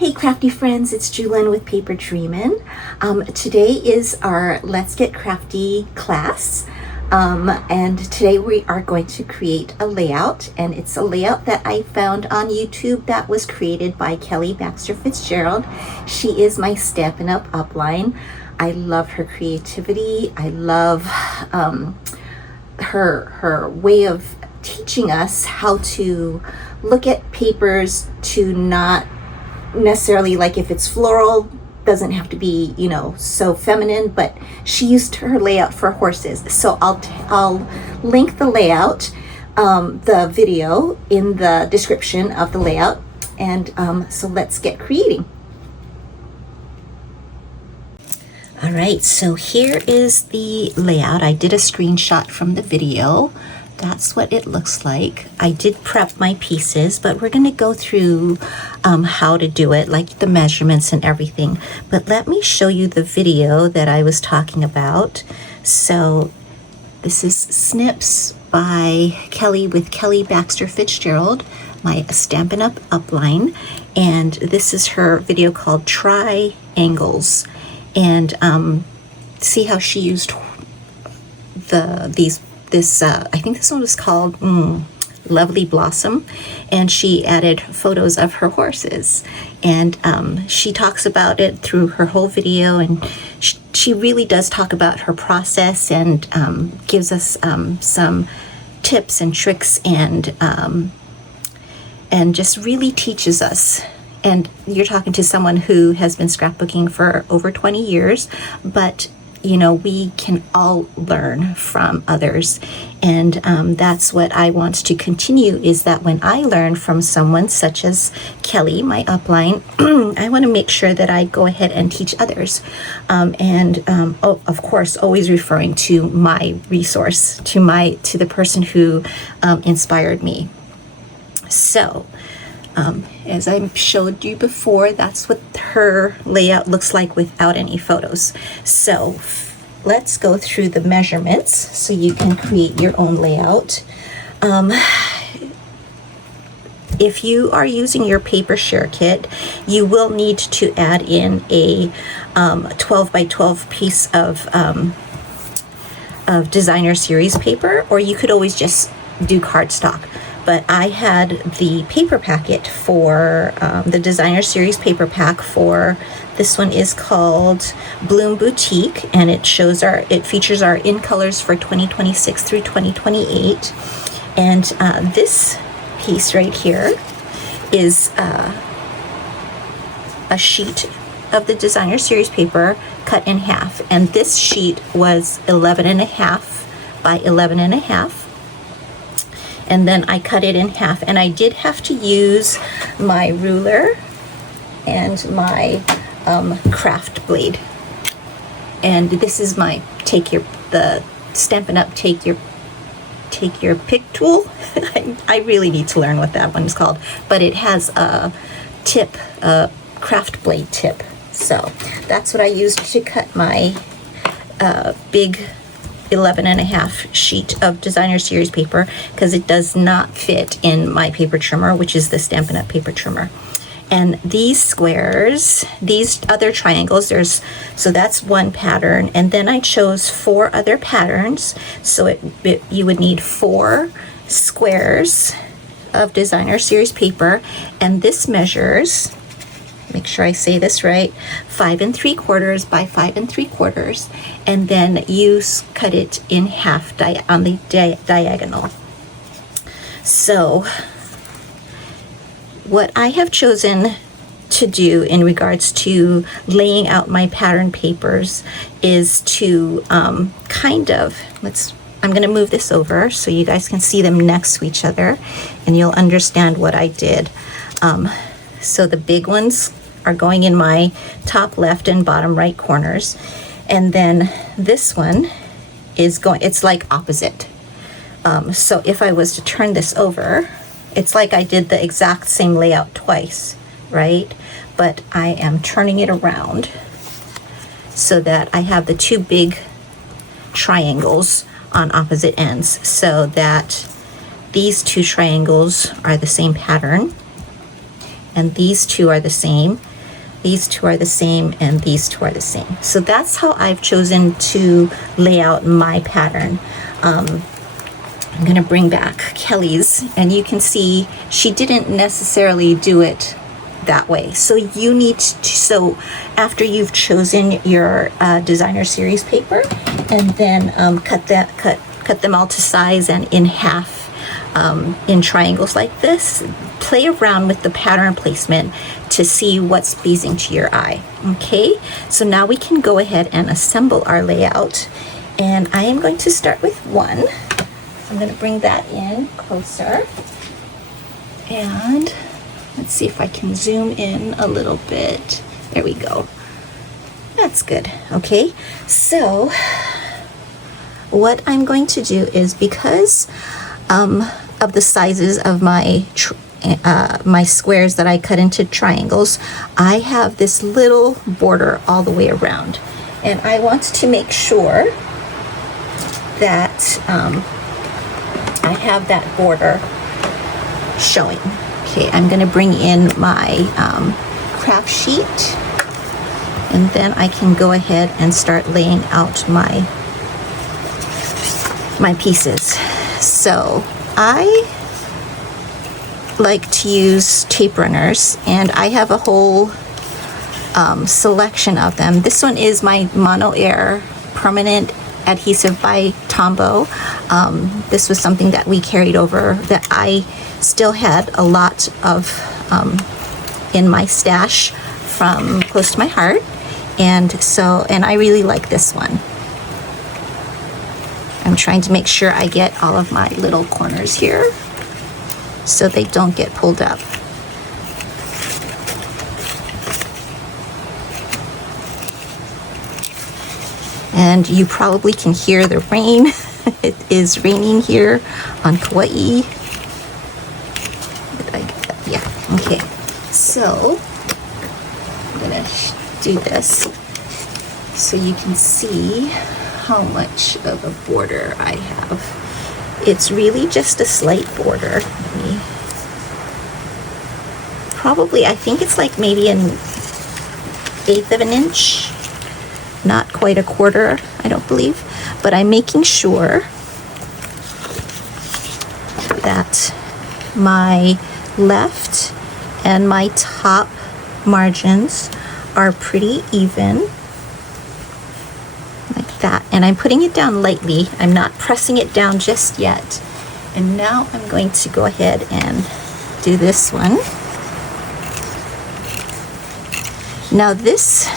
Hey crafty friends, it's Julin with Paper Dreamin'. Today is our Let's Get Crafty class. And today we are going to create a layout, and it's a layout that I found on YouTube that was created by Kelly Baxter Fitzgerald. She is my Stampin' Up upline. I love her creativity. I love her way of teaching us how to look at papers to not necessarily, like, if it's floral, doesn't have to be, you know, so feminine, but she used her layout for horses. So I'll link the layout, the video in the description of the layout. And so let's get creating. All right, so here is the layout. I did a screenshot from the video. That's what it looks like. I did prep my pieces, but we're gonna go through how to do it, like the measurements and everything. But let me show you the video that I was talking about. So this is Snips by Kelly with Kelly Baxter Fitzgerald, my Stampin' Up upline. And this is her video called Triangles. And see how she used this I think this one was called Lovely Blossom, and she added photos of her horses, and she talks about it through her whole video, and she really does talk about her process and gives us some tips and tricks, and just really teaches us. And you're talking to someone who has been scrapbooking for over 20 years, but you know, we can all learn from others. And that's what I want to continue, is that when I learn from someone such as Kelly, my upline, I want to make sure that I go ahead and teach others. Of course, always referring to my resource, to the person who inspired me. So, as I showed you before, that's what her layout looks like without any photos. So let's go through the measurements so you can create your own layout. If you are using your paper share kit, you will need to add in a 12 by 12 piece of designer series paper, or you could always just do cardstock. But I had the paper packet for the designer series paper pack for this one is called Bloom Boutique, and it features our in colors for 2026 through 2028. And this piece right here is a sheet of the designer series paper cut in half, and this sheet was 11.5 by 11.5. And then I cut it in half, and I did have to use my ruler and my craft blade. And this is my the Stampin' Up take your pick tool. I really need to learn what that one is called, but it has a tip, a craft blade tip. So that's what I used to cut my big 11.5 sheet of designer series paper, because it does not fit in my paper trimmer, which is the Stampin' Up paper trimmer. And these squares, these other triangles, so that's one pattern, and then I chose 4 other patterns. So you would need 4 squares of designer series paper, and this measures, make sure I say this right, 5 3/4 by 5 3/4, and then you cut it in half on the diagonal. So what I have chosen to do in regards to laying out my pattern papers is to I'm going to move this over so you guys can see them next to each other, and you'll understand what I did. So the big ones are going in my top left and bottom right corners, and then this one is it's like opposite. So if I was to turn this over, it's like I did the exact same layout twice, right? But I am turning it around so that I have the 2 big triangles on opposite ends, so that these 2 triangles are the same pattern, and these 2 are the same, these two are the same, and these two are the same. So that's how I've chosen to lay out my pattern. I'm gonna bring back Kelly's, and you can see she didn't necessarily do it that way. So you need to, so after you've chosen your designer series paper, and then cut them all to size and in half, in triangles like this, play around with the pattern placement to see what's pleasing to your eye. Okay, so now we can go ahead and assemble our layout, and I am going to start with one. I'm going to bring that in closer, and let's see if I can zoom in a little bit. There we go. That's good. Okay, so what I'm going to do is, because of the sizes of my my squares that I cut into triangles, I have this little border all the way around, and I want to make sure that I have that border showing. Okay, I'm going to bring in my craft sheet, and then I can go ahead and start laying out my pieces. So I like to use tape runners, and I have a whole selection of them. This one is my Mono Air permanent adhesive by Tombow. This was something that we carried over that I still had a lot of in my stash from close to my heart, and I really like this one. I'm trying to make sure I get all of my little corners here so they don't get pulled up. And you probably can hear the rain. It is raining here on Kauai. Did I get that? Yeah, okay. So I'm gonna do this so you can see how much of a border I have. It's really just a slight border. Probably, I think it's like maybe an 1/8 of an inch. Not quite a quarter, I don't believe, but I'm making sure that my left and my top margins are pretty even, like that. And I'm putting it down lightly. I'm not pressing it down just yet. And now I'm going to go ahead and do this one. Now this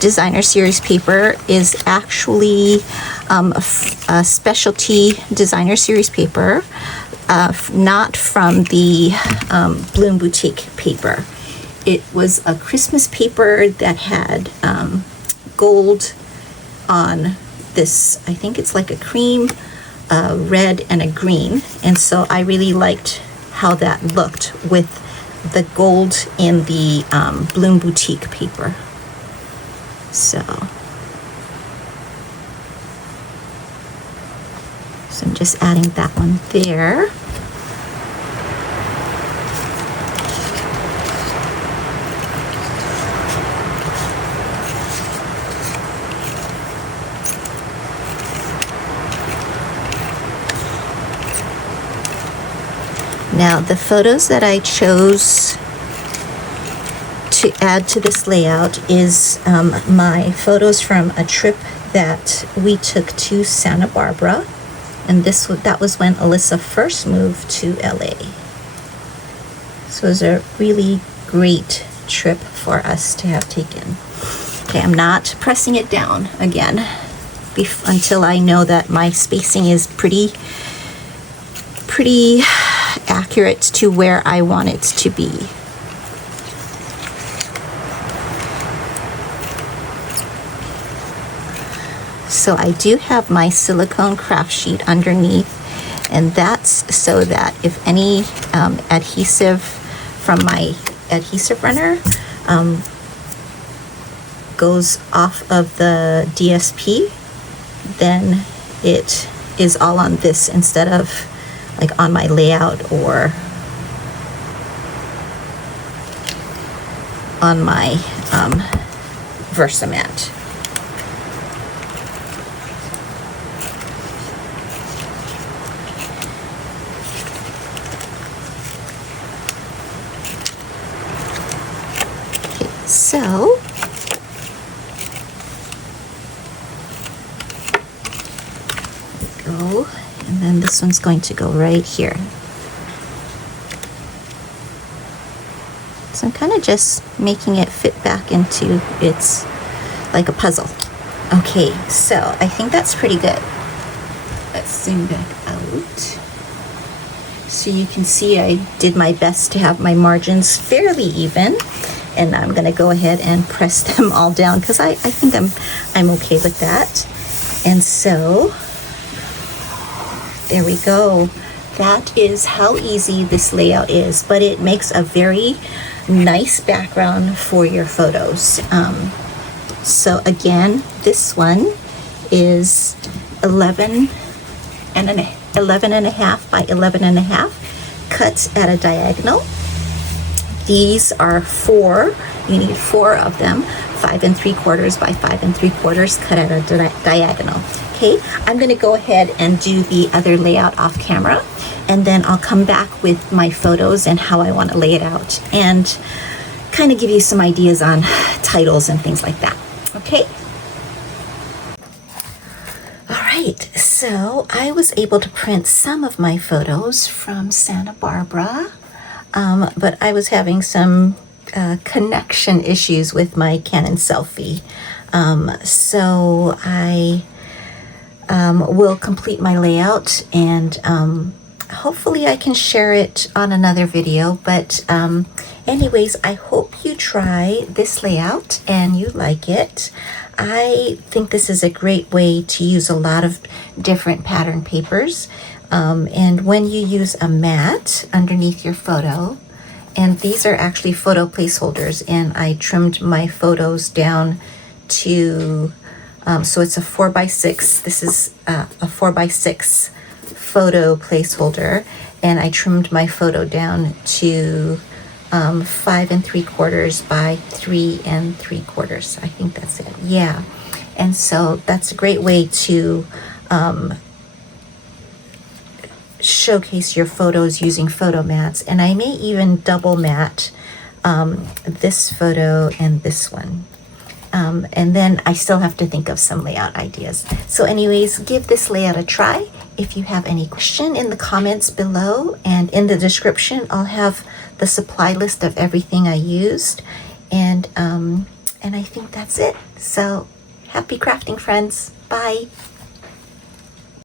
designer series paper is actually a specialty designer series paper, not from the Bloom Boutique paper. It was a Christmas paper that had gold on this. I think it's like a cream, red, and a green, and so I really liked how that looked with the gold in the Bloom Boutique paper. So I'm just adding that one there. Now the photos that I chose to add to this layout is my photos from a trip that we took to Santa Barbara, and that was when Alyssa first moved to LA. So it was a really great trip for us to have taken. Okay, I'm not pressing it down again until I know that my spacing is pretty accurate to where I want it to be. So I do have my silicone craft sheet underneath, and that's so that if any adhesive from my adhesive runner goes off of the DSP, then it is all on this instead of like on my layout or on my Versamat. Okay, so go, and then this one's going to go right here. So I'm kind of just making it fit back into its, like a puzzle. Okay, so I think that's pretty good. Let's zoom back out. So you can see I did my best to have my margins fairly even. And I'm gonna go ahead and press them all down because I think I'm okay with that. And so, there we go. That is how easy this layout is, but it makes a very nice background for your photos. So again, this one is 11 and a half by 11 and a half, cut at a diagonal. These are 4, you need 4 of them, 5 3/4 by 5 3/4, cut at a diagonal. Okay, I'm gonna go ahead and do the other layout off camera, and then I'll come back with my photos and how I wanna lay it out, and kind of give you some ideas on titles and things like that, okay? All right, so I was able to print some of my photos from Santa Barbara, but I was having some connection issues with my Canon selfie. So I will complete my layout, and hopefully I can share it on another video. But anyways, I hope you try this layout and you like it. I think this is a great way to use a lot of different pattern papers. And when you use a mat underneath your photo, and these are actually photo placeholders, and I trimmed my photos down to, so it's a 4x6. This is a 4x6 photo placeholder, and I trimmed my photo down to 5 3/4 by 3 3/4. I think that's it. Yeah. And so that's a great way to showcase your photos using photo mats. And I may even double mat this photo and this one. And then I still have to think of some layout ideas. So anyways, give this layout a try. If you have any question, in the comments below and in the description, I'll have the supply list of everything I used. And I think that's it. So happy crafting, friends. Bye.